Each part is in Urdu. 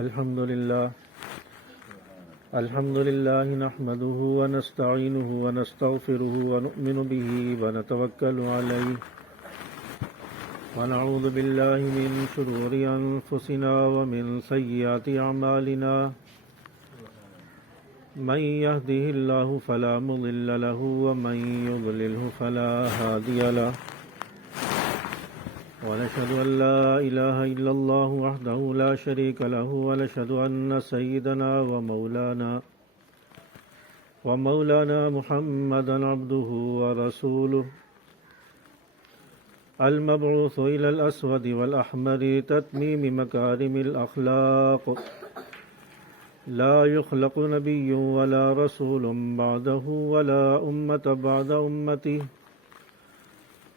الحمد لله نحمده ونستعينه ونستغفره ونؤمن به ونتوكل عليه ونعوذ بالله من شرور أنفسنا ومن سيئات أعمالنا من يهده الله فلا مضل له ومن يضلله فلا هادي له ونشهد أن لا إله إلا الله وحده لا شريك له ونشهد أن سيدنا ومولانا محمدا عبده ورسوله المبعوث إلى الأسود والأحمر تتميم مكارم الأخلاق لا يخلق نبي ولا رسول بعده ولا أمة بعد أمته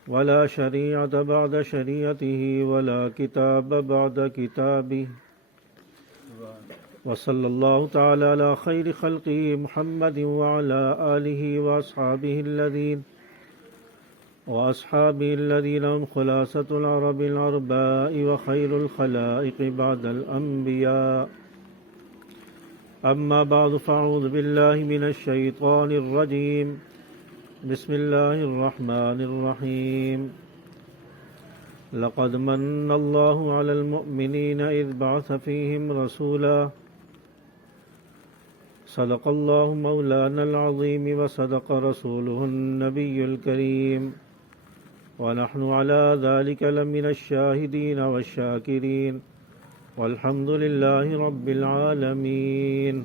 ولا شريعة بعد شريعته ولا كتاب بعد كتابه وصلى الله تعالى على خير خلقه محمد وعلى آله وأصحابه الذين هم خلاصة العرب العرباء وخير الخلائق بعد الأنبياء أما بعد فأعوذ بالله من الشيطان الرجيم بسم الله الرحمن الرحيم لقد من الله على المؤمنين إذ بعث فيهم رسولا صدق الله مولانا العظيم وصدق رسوله النبي الكريم ونحن على ذلك لمن الشاهدين والشاكرين والحمد لله رب العالمين.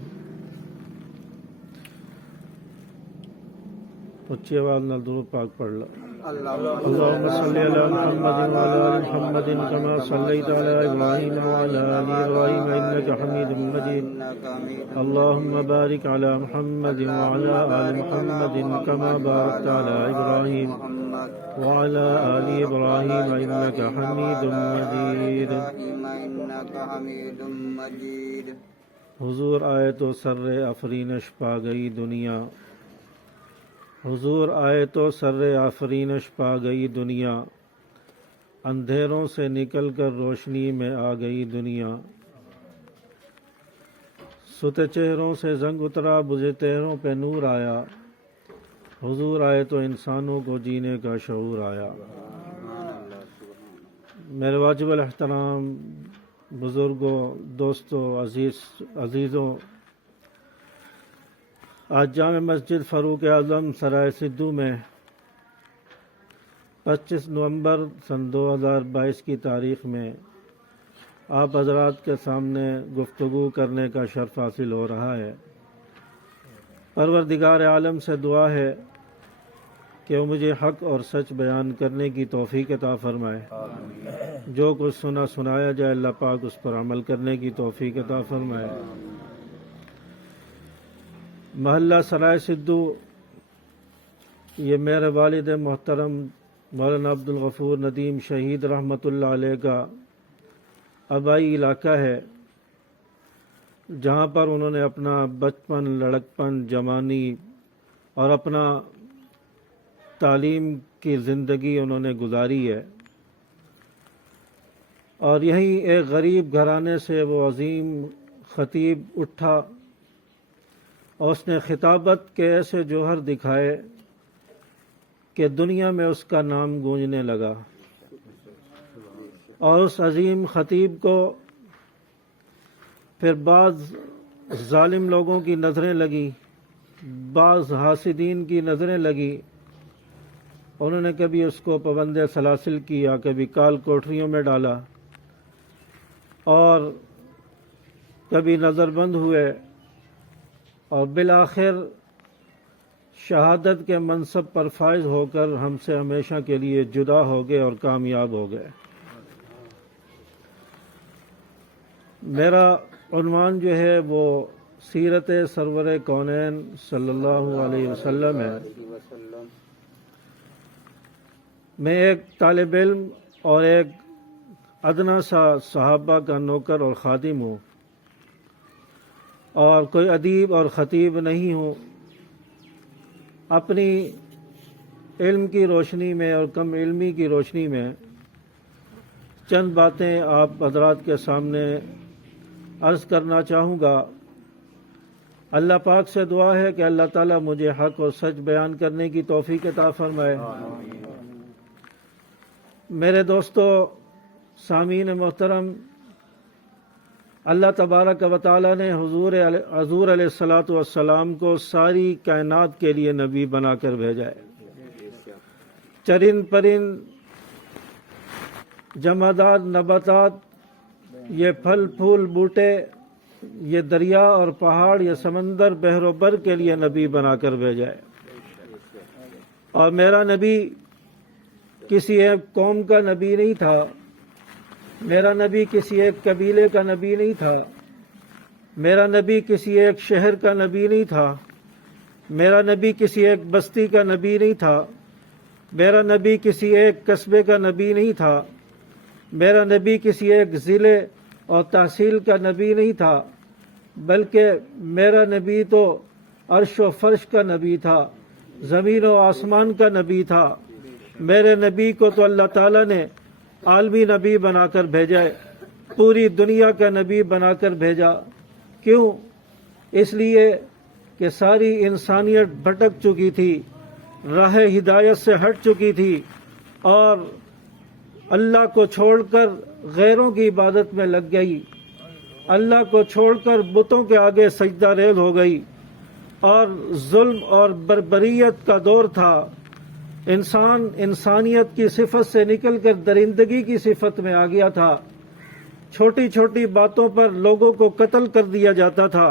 اچھی آواز نال درود پاک پڑھ لو. اللهم صل على محمد وعلى آل محمد كما صليت على إبراهيم وعلى آل إبراهيم إنك حميد مجيد. اللهم بارك على محمد وعلى آل محمد كما باركت على إبراهيم وعلى آل إبراهيم إنك حميد مجيد. حضور آئے تو سر افرینش پا گئی دنیا، حضور آئے تو سر آفرینش پا گئی دنیا، اندھیروں سے نکل کر روشنی میں آ گئی دنیا. ستے چہروں سے زنگ اترا بجھے تہروں پہ نور آیا، حضور آئے تو انسانوں کو جینے کا شعور آیا. میرے واجب الاحترام بزرگوں، دوستوں، عزیزوں، آج جامع مسجد فاروق اعظم سرائے سدھو میں 25 نومبر سن 2022 کی تاریخ میں آپ حضرات کے سامنے گفتگو کرنے کا شرف حاصل ہو رہا ہے. پروردگار عالم سے دعا ہے کہ وہ مجھے حق اور سچ بیان کرنے کی توفیق عطا فرمائے. جو کچھ سنایا جائے اللہ پاک اس پر عمل کرنے کی توفیق عطا فرمائے. محلہ سرائے سدھو یہ میرے والد محترم مولانا عبدالغفور ندیم شہید رحمۃ اللہ علیہ کا آبائی علاقہ ہے، جہاں پر انہوں نے اپنا بچپن، لڑکپن، جوانی اور اپنا تعلیم کی زندگی انہوں نے گزاری ہے. اور یہیں ایک غریب گھرانے سے وہ عظیم خطیب اٹھا اور اس نے خطابت کے ایسے جوہر دکھائے کہ دنیا میں اس کا نام گونجنے لگا. اور اس عظیم خطیب کو پھر بعض ظالم لوگوں کی نظریں لگی، بعض حاسدین کی نظریں لگی. انہوں نے کبھی اس کو پابند سلاسل کیا، کبھی کال کوٹریوں میں ڈالا اور کبھی نظر بند ہوئے، اور بالآخر شہادت کے منصب پر فائز ہو کر ہم سے ہمیشہ کے لیے جدا ہو گئے اور کامیاب ہو گئے. میرا عنوان جو ہے وہ سیرت سرور کونین صلی اللہ علیہ وسلم ہے. میں ایک طالب علم اور ایک ادنا سا صحابہ کا نوکر اور خادم ہوں، اور کوئی ادیب اور خطیب نہیں ہوں. اپنی علم کی روشنی میں اور کم علمی کی روشنی میں چند باتیں آپ حضرات کے سامنے عرض کرنا چاہوں گا، اللہ پاک سے دعا ہے کہ اللہ تعالیٰ مجھے حق اور سچ بیان کرنے کی توفیق عطا فرمائے۔ میرے دوستو، سامعین محترم، اللہ تبارک و تعالیٰ نے حضور علیہ الصلاۃ والسلام کو ساری کائنات کے لیے نبی بنا کر بھیجا ہے۔ چرند پرند، جمادات، نباتات، یہ پھل پھول بوٹے، یہ دریا اور پہاڑ، یہ سمندر، بحر و بر کے لیے نبی بنا کر بھیجا ہے۔ اور میرا نبی کسی ایک قوم کا نبی نہیں تھا، میرا نبی کسی ایک قبیلے کا نبی نہیں تھا، میرا نبی کسی ایک شہر کا نبی نہیں تھا، میرا نبی کسی ایک بستی کا نبی نہیں تھا، میرا نبی کسی ایک قصبے کا نبی نہیں تھا، میرا نبی کسی ایک ضلع اور تحصیل کا نبی نہیں تھا، بلکہ میرا نبی تو عرش و فرش کا نبی تھا، زمین و آسمان کا نبی تھا۔ میرے نبی کو تو اللہ تعالیٰ نے عالمی نبی بنا کر بھیجا ہے، پوری دنیا کا نبی بنا کر بھیجا۔ کیوں؟ اس لیے کہ ساری انسانیت بھٹک چکی تھی، راہ ہدایت سے ہٹ چکی تھی، اور اللہ کو چھوڑ کر غیروں کی عبادت میں لگ گئی، اللہ کو چھوڑ کر بتوں کے آگے سجدہ ریز ہو گئی، اور ظلم اور بربریت کا دور تھا۔ انسان انسانیت کی صفت سے نکل کر درندگی کی صفت میں آ گیا تھا۔ چھوٹی چھوٹی باتوں پر لوگوں کو قتل کر دیا جاتا تھا،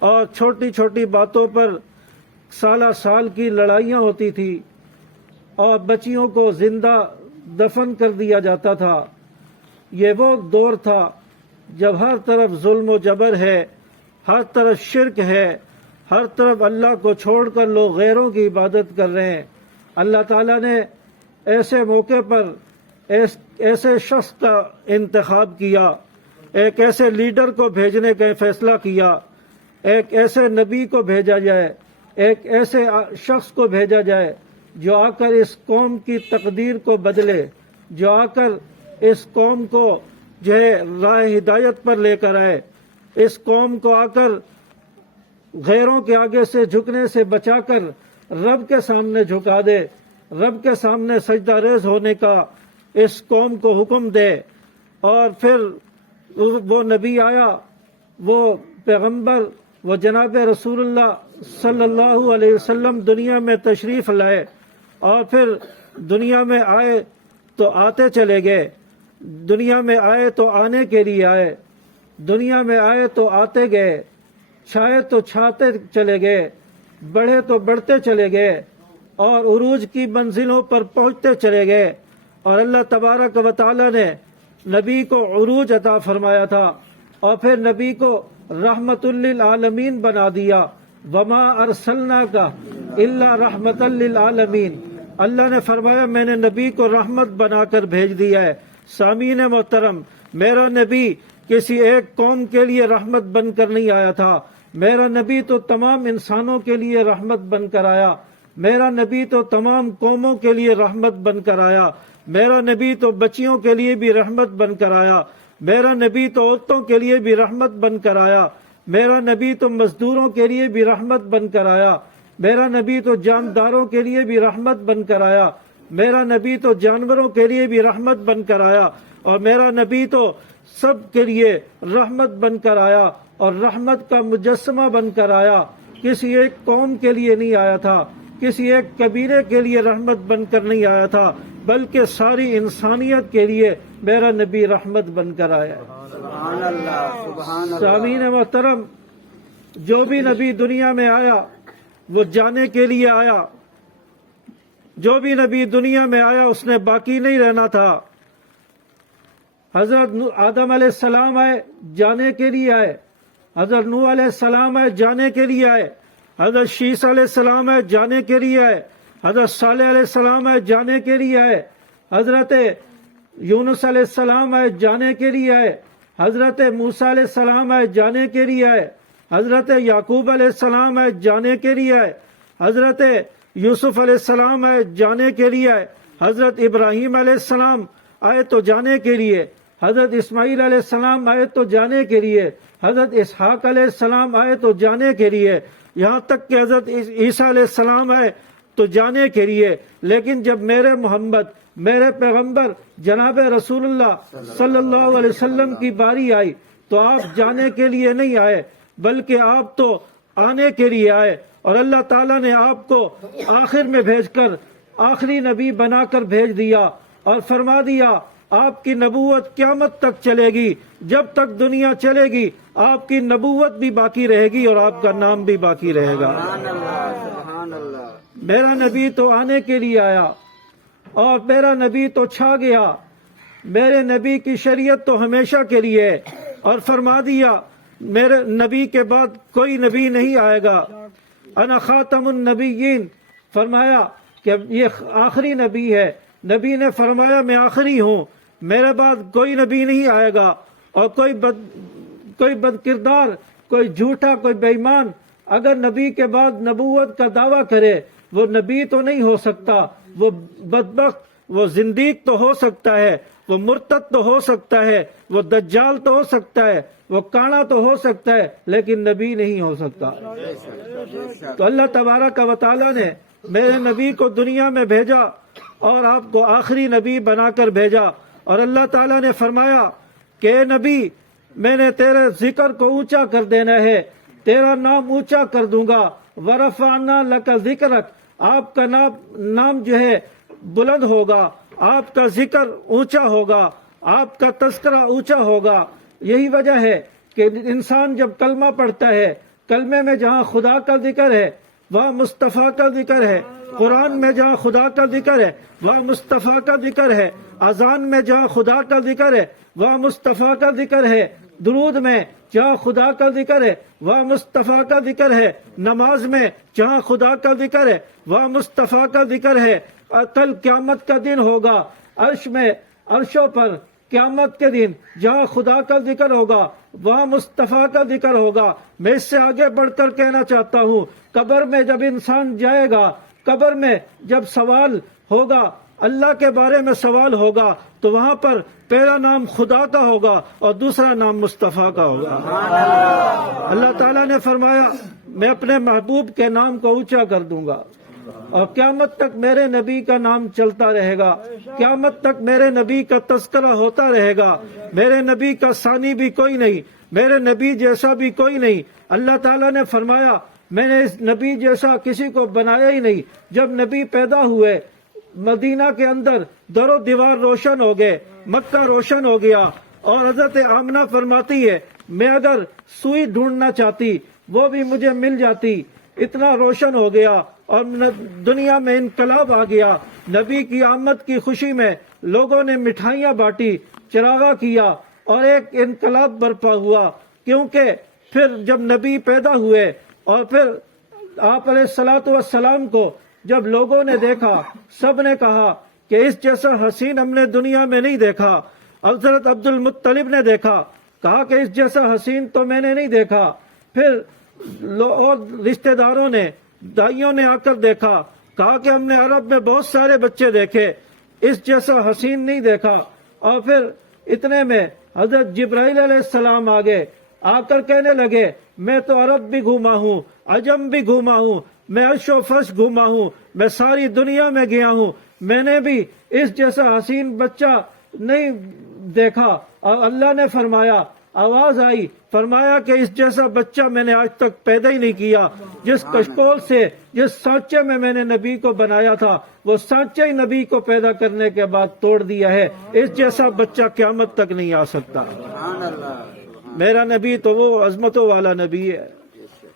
اور چھوٹی چھوٹی باتوں پر سالہ سال کی لڑائیاں ہوتی تھی، اور بچیوں کو زندہ دفن کر دیا جاتا تھا۔ یہ وہ دور تھا جب ہر طرف ظلم و جبر ہے، ہر طرف شرک ہے، ہر طرف اللہ کو چھوڑ کر لوگ غیروں کی عبادت کر رہے ہیں۔ اللہ تعالیٰ نے ایسے موقع پر ایسے شخص کا انتخاب کیا، ایک ایسے لیڈر کو بھیجنے کا فیصلہ کیا، ایک ایسے نبی کو بھیجا جائے، ایک ایسے شخص کو بھیجا جائے جو آ کر اس قوم کی تقدیر کو بدلے، جو آ کر اس قوم کو جو ہے راہ ہدایت پر لے کر آئے، اس قوم کو آ کر غیروں کے آگے سے جھکنے سے بچا کر رب کے سامنے جھکا دے، رب کے سامنے سجدہ ریز ہونے کا اس قوم کو حکم دے۔ اور پھر وہ نبی آیا، وہ پیغمبر، وہ جناب رسول اللہ صلی اللہ علیہ وسلم دنیا میں تشریف لائے، اور پھر دنیا میں آئے تو آتے چلے گئے، دنیا میں آئے تو آنے کے لیے آئے، دنیا میں آئے تو آتے گئے، چھائے تو چھاتے چلے گئے، بڑھے تو بڑھتے چلے گئے، اور عروج کی منزلوں پر پہنچتے چلے گئے۔ اور اللہ تبارک و تعالی نے نبی کو عروج عطا فرمایا تھا، اور پھر نبی کو رحمت للعالمین بنا دیا۔ وما ارسلناک الا رحمت للعالمین، اللہ نے فرمایا میں نے نبی کو رحمت بنا کر بھیج دیا ہے۔ سامعین محترم، میرا نبی کسی ایک قوم کے لیے رحمت بن کر نہیں آیا تھا، میرا نبی تو تمام انسانوں کے لیے رحمت بن کر آیا، میرا نبی تو تمام قوموں کے لیے رحمت بن کر آیا، میرا نبی تو بچیوں کے لیے بھی رحمت بن کر آیا، میرا نبی تو عورتوں کے لیے بھی رحمت بن کر آیا، میرا نبی تو مزدوروں کے لیے بھی رحمت بن کر آیا، میرا نبی تو جانداروں کے لیے بھی رحمت بن کر آیا، میرا نبی تو جانوروں کے لیے بھی رحمت بن کر آیا، اور میرا نبی تو سب کے لیے رحمت بن کر آیا، اور رحمت کا مجسمہ بن کر آیا۔ کسی ایک قوم کے لیے نہیں آیا تھا، کسی ایک قبیلے کے لیے رحمت بن کر نہیں آیا تھا، بلکہ ساری انسانیت کے لیے میرا نبی رحمت بن کر آیا۔ سبحان اللہ، سبحان اللہ۔ سامعین محترم، جو بھی نبی دنیا میں آیا وہ جانے کے لیے آیا، جو بھی نبی دنیا میں آیا اس نے باقی نہیں رہنا تھا۔ حضرت آدم علیہ السلام آئے، جانے کے لیے آئے، حضرت نوح علیہ السلام آئے، جانے کے لیے آئے، حضرت شیس علیہ السلام آئے، جانے کے لیے آئے، حضرت صالح علیہ السلام آئے، جانے کے لیے آئے، حضرت یونس علیہ السلام آئے، جانے کے لیے آئے، حضرت موسیٰ علیہ السلام آئے، جانے کے لیے آئے، حضرت یعقوب علیہ السلام آئے، جانے کے لیے آئے، حضرت یوسف علیہ السلام آئے، جانے کے لیے آئے، حضرت ابراہیم علیہ السلام آئے تو جانے کے لیے، حضرت اسماعیل علیہ السلام آئے تو جانے کے لیے، حضرت اسحاق علیہ السلام آئے تو جانے کے لیے، یہاں تک کہ حضرت عیسیٰ علیہ السلام آئے تو جانے کے لیے، لیکن جب میرے محمد، میرے پیغمبر جناب رسول اللہ صلی اللہ علیہ وسلم کی باری آئی تو آپ جانے کے لیے نہیں آئے، بلکہ آپ تو آنے کے لیے آئے، اور اللہ تعالیٰ نے آپ کو آخر میں بھیج کر آخری نبی بنا کر بھیج دیا، اور فرما دیا آپ کی نبوت قیامت تک چلے گی، جب تک دنیا چلے گی آپ کی نبوت بھی باقی رہے گی اور آپ کا نام بھی باقی رہے گا۔ سبحان اللہ۔ میرا نبی تو آنے کے لیے آیا اور میرا نبی تو چھا گیا، میرے نبی کی شریعت تو ہمیشہ کے لیے، اور فرما دیا میرے نبی کے بعد کوئی نبی نہیں آئے گا، انا خاتم النبیین، فرمایا کہ یہ آخری نبی ہے، نبی نے فرمایا میں آخری ہوں، میرے بعد کوئی نبی نہیں آئے گا، اور کوئی بد کردار، کوئی جھوٹا، کوئی بے ایمان اگر نبی کے بعد نبوت کا دعویٰ کرے وہ نبی تو نہیں ہو سکتا، وہ بدبخت، وہ زندیق تو ہو سکتا ہے، وہ مرتد تو ہو سکتا ہے، وہ دجال تو ہو سکتا ہے، وہ کانا تو ہو سکتا ہے، لیکن نبی نہیں ہو سکتا۔ تو اللہ تبارک و تعالیٰ نے میرے نبی کو دنیا میں بھیجا اور آپ کو آخری نبی بنا کر بھیجا، اور اللہ تعالیٰ نے فرمایا کہ اے نبی میں نے تیرے ذکر کو اونچا کر دینا ہے، تیرا نام اونچا کر دوں گا، ورفعنا لک ذکرک، آپ کا نام جو ہے بلند ہوگا، آپ کا ذکر اونچا ہوگا، آپ کا تذکرہ اونچا ہوگا۔ یہی وجہ ہے کہ انسان جب کلمہ پڑھتا ہے، کلمے میں جہاں خدا کا ذکر ہے وہاں مصطفیٰ کا ذکر ہے، قرآن میں جہاں خدا کا ذکر ہے وہاں مصطفیٰ کا ذکر ہے، اذان میں جہاں خدا کا ذکر ہے وہاں مصطفیٰ کا ذکر ہے، درود میں جہاں خدا کا ذکر ہے وہاں مصطفیٰ کا ذکر ہے، نماز میں جہاں خدا کا ذکر ہے وہاں مصطفیٰ کا ذکر ہے۔ کل قیامت کا دن ہوگا، عرش میں، عرشوں پر قیامت کے دن جہاں خدا کا ذکر ہوگا وہاں مصطفیٰ کا ذکر ہوگا۔ میں اس سے آگے بڑھ کر کہنا چاہتا ہوں، قبر میں جب انسان جائے گا، قبر میں جب سوال ہوگا، اللہ کے بارے میں سوال ہوگا، تو وہاں پر پہلا نام خدا کا ہوگا اور دوسرا نام مصطفیٰ کا ہوگا۔ اللہ تعالیٰ نے فرمایا میں اپنے محبوب کے نام کو اونچا کر دوں گا، اور قیامت تک میرے نبی کا نام چلتا رہے گا، قیامت تک میرے نبی کا تذکرہ ہوتا رہے گا، میرے نبی کا ثانی بھی کوئی نہیں، میرے نبی جیسا بھی کوئی نہیں۔ اللہ تعالیٰ نے فرمایا میں نے اس نبی جیسا کسی کو بنایا ہی نہیں۔ جب نبی پیدا ہوئے مدینہ کے اندر در و دیوار روشن ہو گئے، مکہ روشن ہو گیا، اور حضرت آمنہ فرماتی ہے میں اگر سوئی ڈھونڈنا چاہتی وہ بھی مجھے مل جاتی، اتنا روشن ہو گیا، اور دنیا میں انقلاب آ گیا۔ نبی کی آمد کی خوشی میں لوگوں نے مٹھائیاں بانٹی، چراغاں کیا، اور ایک انقلاب برپا ہوا، کیونکہ پھر جب نبی پیدا ہوئے اور پھر آپ علیہ الصلوۃ والسلام کو جب لوگوں نے دیکھا، سب نے کہا کہ اس جیسا حسین ہم نے دنیا میں نہیں دیکھا۔ حضرت عبد المطلب نے دیکھا، کہا کہ اس جیسا حسین تو میں نے نہیں دیکھا۔ پھر اور رشتہ داروں نے، دائیوں نے آ کر دیکھا، کہا کہ ہم نے عرب میں بہت سارے بچے دیکھے، اس جیسا حسین نہیں دیکھا۔ اور پھر اتنے میں حضرت جبرائیل علیہ السلام آگے، آ کر کہنے لگے میں تو عرب بھی گھوما ہوں، عجم بھی گھوما ہوں، میں عرش و فرش گھوما ہوں، میں ساری دنیا میں گیا ہوں، میں نے بھی اس جیسا حسین بچہ نہیں دیکھا۔ اور اللہ نے فرمایا، آواز آئی، فرمایا کہ اس جیسا بچہ میں نے آج تک پیدا ہی نہیں کیا۔ جس کشکول سے، جس سانچے میں میں نے نبی کو بنایا تھا، وہ سانچے ہی نبی کو پیدا کرنے کے بعد توڑ دیا ہے۔ اس جیسا بچہ قیامت تک نہیں آ سکتا۔ میرا نبی تو وہ عظمتوں والا نبی ہے،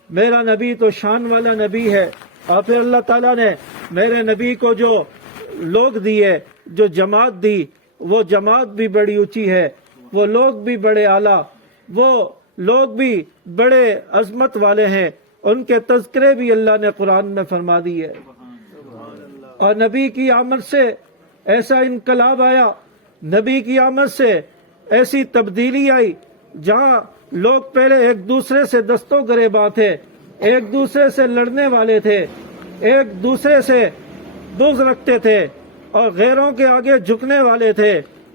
میرا نبی تو شان والا نبی ہے۔ اور پھر اللہ تعالیٰ نے میرے نبی کو جو لوگ دیے، جو جماعت دی، وہ جماعت بھی بڑی اونچی ہے، وہ لوگ بھی بڑے اعلیٰ، وہ لوگ بھی بڑے عظمت والے ہیں، ان کے تذکرے بھی اللہ نے قرآن میں فرما دی ہے۔ اور نبی کی آمد سے ایسا انقلاب آیا، نبی کی آمد سے ایسی تبدیلی آئی، جہاں لوگ پہلے ایک دوسرے سے دستوں گریباں تھے، ایک دوسرے سے لڑنے والے تھے، ایک دوسرے سے بغض رکھتے تھے اور غیروں کے آگے جھکنے والے تھے،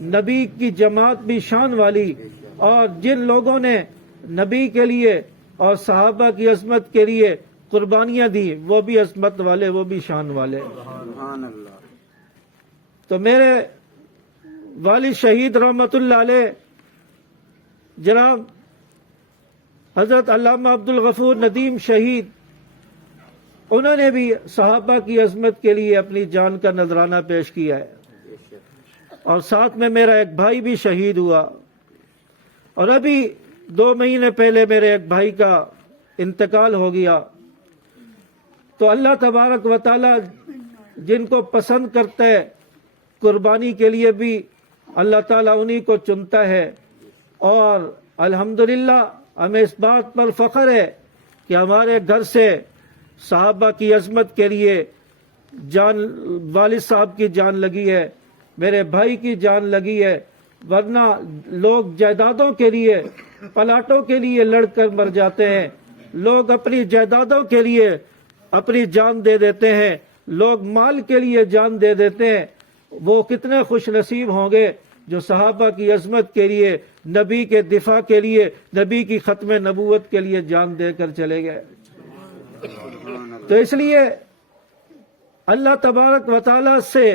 نبی کی جماعت بھی شان والی، اور جن لوگوں نے نبی کے لیے اور صحابہ کی عظمت کے لیے قربانیاں دی وہ بھی عظمت والے، وہ بھی شان والے۔ سبحان اللہ۔ تو میرے والد شہید رحمت اللہ علیہ جناب حضرت علامہ عبد الغفور ندیم شہید، انہوں نے بھی صحابہ کی عظمت کے لیے اپنی جان کا نذرانہ پیش کیا ہے، اور ساتھ میں میرا ایک بھائی بھی شہید ہوا، اور ابھی 2 مہینے پہلے میرے ایک بھائی کا انتقال ہو گیا۔ تو اللہ تبارک و تعالی جن کو پسند کرتا ہے قربانی کے لیے بھی اللہ تعالیٰ انہی کو چنتا ہے، اور الحمدللہ ہمیں اس بات پر فخر ہے کہ ہمارے گھر سے صحابہ کی عظمت کے لیے جان، والد صاحب کی جان لگی ہے، میرے بھائی کی جان لگی ہے، ورنہ لوگ جائیدادوں کے لیے، پلاٹوں کے لیے لڑ کر مر جاتے ہیں، لوگ اپنی جائیدادوں کے لیے اپنی جان دے دیتے ہیں، لوگ مال کے لیے جان دے دیتے ہیں۔ وہ کتنے خوش نصیب ہوں گے جو صحابہ کی عظمت کے لیے، نبی کے دفاع کے لیے، نبی کی ختم نبوت کے لیے جان دے کر چلے گئے۔ تو اس لیے اللہ تبارک و تعالی سے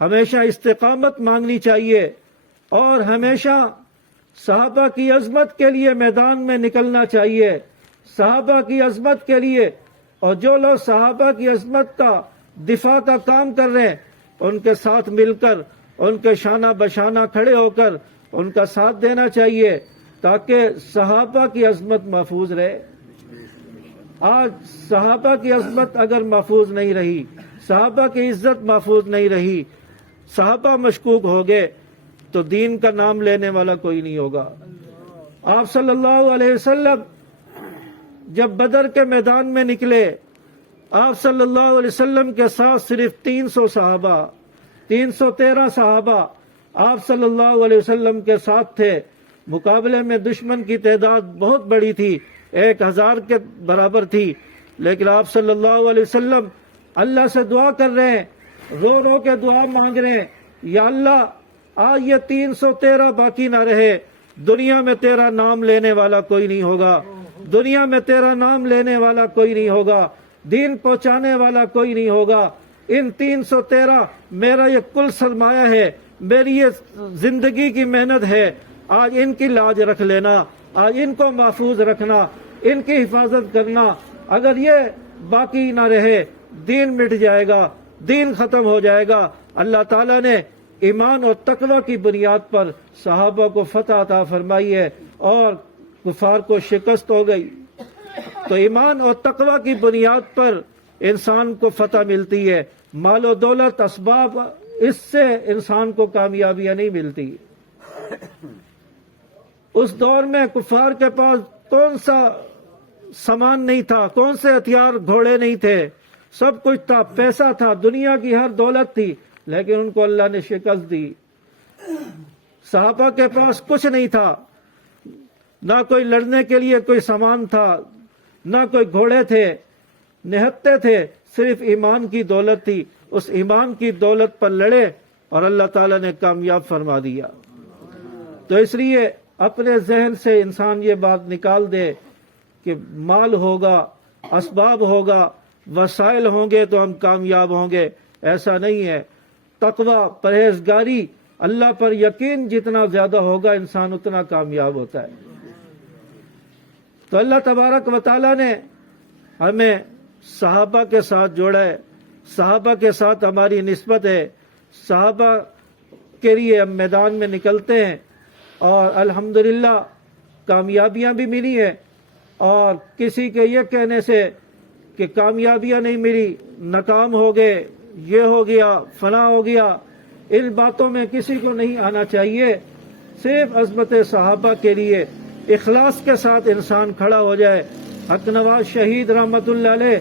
ہمیشہ استقامت مانگنی چاہیے، اور ہمیشہ صحابہ کی عظمت کے لیے میدان میں نکلنا چاہیے، صحابہ کی عظمت کے لیے۔ اور جو لوگ صحابہ کی عظمت کا دفاع کا کام کر رہے ہیں ان کے ساتھ مل کر، ان کے شانہ بشانہ کھڑے ہو کر ان کا ساتھ دینا چاہیے، تاکہ صحابہ کی عظمت محفوظ رہے۔ آج صحابہ کی عظمت اگر محفوظ نہیں رہی، صحابہ کی عزت محفوظ نہیں رہی، صحابہ مشکوک ہو گئے تو دین کا نام لینے والا کوئی نہیں ہوگا۔ آپ صلی اللہ علیہ وسلم جب بدر کے میدان میں نکلے، آپ صلی اللہ علیہ وسلم کے ساتھ صرف 300 صحابہ، 313 صحابہ آپ صلی اللہ علیہ وسلم کے ساتھ تھے۔ مقابلے میں دشمن کی تعداد بہت بڑی تھی، 1000 کے برابر تھی، لیکن آپ صلی اللہ علیہ وسلم اللہ سے دعا کر رہے ہیں، رو رو کے دعا مانگ رہے ہیں، یا اللہ آج یہ 313 باقی نہ رہے، دنیا میں تیرا نام لینے والا کوئی نہیں ہوگا، دنیا میں تیرا نام لینے والا کوئی نہیں ہوگا، دین پہنچانے والا کوئی نہیں ہوگا۔ ان 313 میرا یہ کل سرمایہ ہے، میری یہ زندگی کی محنت ہے، آج ان کی لاج رکھ لینا، آج ان کو محفوظ رکھنا، ان کی حفاظت کرنا۔ اگر یہ باقی نہ رہے دین مٹ جائے گا، دین ختم ہو جائے گا۔ اللہ تعالیٰ نے ایمان اور تقوی کی بنیاد پر صحابہ کو فتح عطا فرمائی ہے، اور کفار کو شکست ہو گئی۔ تو ایمان اور تقوی کی بنیاد پر انسان کو فتح ملتی ہے، مال و دولت اسباب، اس سے انسان کو کامیابیاں نہیں ملتی۔ اس دور میں کفار کے پاس کون سا سامان نہیں تھا، کون سے ہتھیار، گھوڑے نہیں تھے، سب کچھ تھا، پیسہ تھا، دنیا کی ہر دولت تھی، لیکن ان کو اللہ نے شکست دی۔ صحابہ کے پاس کچھ نہیں تھا، نہ کوئی لڑنے کے لیے کوئی سامان تھا، نہ کوئی گھوڑے تھے، نہتے تھے، صرف ایمان کی دولت تھی۔ اس ایمان کی دولت پر لڑے اور اللہ تعالیٰ نے کامیاب فرما دیا۔ تو اس لیے اپنے ذہن سے انسان یہ بات نکال دے کہ مال ہوگا، اسباب ہوگا، وسائل ہوں گے تو ہم کامیاب ہوں گے، ایسا نہیں ہے۔ تقوی، پرہیزگاری، اللہ پر یقین جتنا زیادہ ہوگا انسان اتنا کامیاب ہوتا ہے۔ تو اللہ تبارک و تعالیٰ نے ہمیں صحابہ کے ساتھ جوڑا ہے، صحابہ کے ساتھ ہماری نسبت ہے، صحابہ کے لیے ہم میدان میں نکلتے ہیں، اور الحمدللہ کامیابیاں بھی ملی ہیں۔ اور کسی کے یہ کہنے سے کہ کامیابیاں نہیں ملی، ناکام ہو گئے، یہ ہو گیا، فلاں ہو گیا، ان باتوں میں کسی کو نہیں آنا چاہیے۔ صرف عظمت صحابہ کے لیے اخلاص کے ساتھ انسان کھڑا ہو جائے۔ حق نواز شہید رحمت اللہ علیہ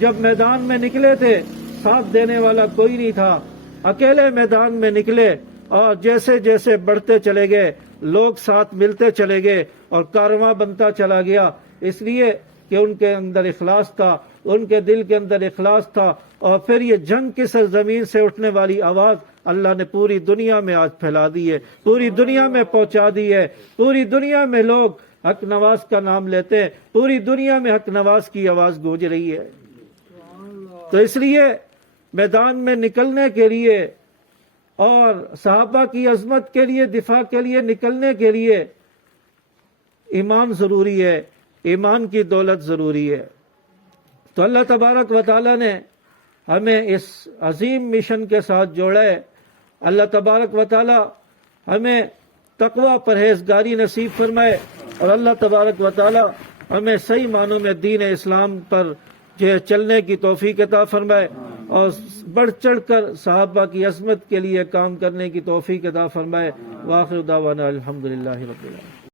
جب میدان میں نکلے تھے ساتھ دینے والا کوئی نہیں تھا، اکیلے میدان میں نکلے، اور جیسے جیسے بڑھتے چلے گئے لوگ ساتھ ملتے چلے گئے اور کارواں بنتا چلا گیا، اس لیے کہ ان کے اندر اخلاص تھا، ان کے دل کے اندر اخلاص تھا۔ اور پھر یہ جنگ کی سرزمین سے اٹھنے والی آواز اللہ نے پوری دنیا میں آج پھیلا دی ہے، پوری دنیا میں پہنچا دی ہے، پوری دنیا میں لوگ حق نواز کا نام لیتے ہیں، پوری دنیا میں حق نواز کی آواز گونج رہی ہے۔ تو اس لیے میدان میں نکلنے کے لیے اور صحابہ کی عظمت کے لیے، دفاع کے لیے نکلنے کے لیے ایمان ضروری ہے، ایمان کی دولت ضروری ہے۔ تو اللہ تبارک و تعالیٰ نے ہمیں اس عظیم مشن کے ساتھ جوڑا ہے۔ اللہ تبارک و تعالیٰ ہمیں تقوی پرہیزگاری نصیب فرمائے، اور اللہ تبارک و تعالیٰ ہمیں صحیح معنوں میں دین اسلام پر جو ہے چلنے کی توفیق عطا فرمائے، اور بڑھ چڑھ کر صحابہ کی عظمت کے لیے کام کرنے کی توفیق عطا فرمائے۔ وآخر دعوانا الحمدللہ رب العالمین۔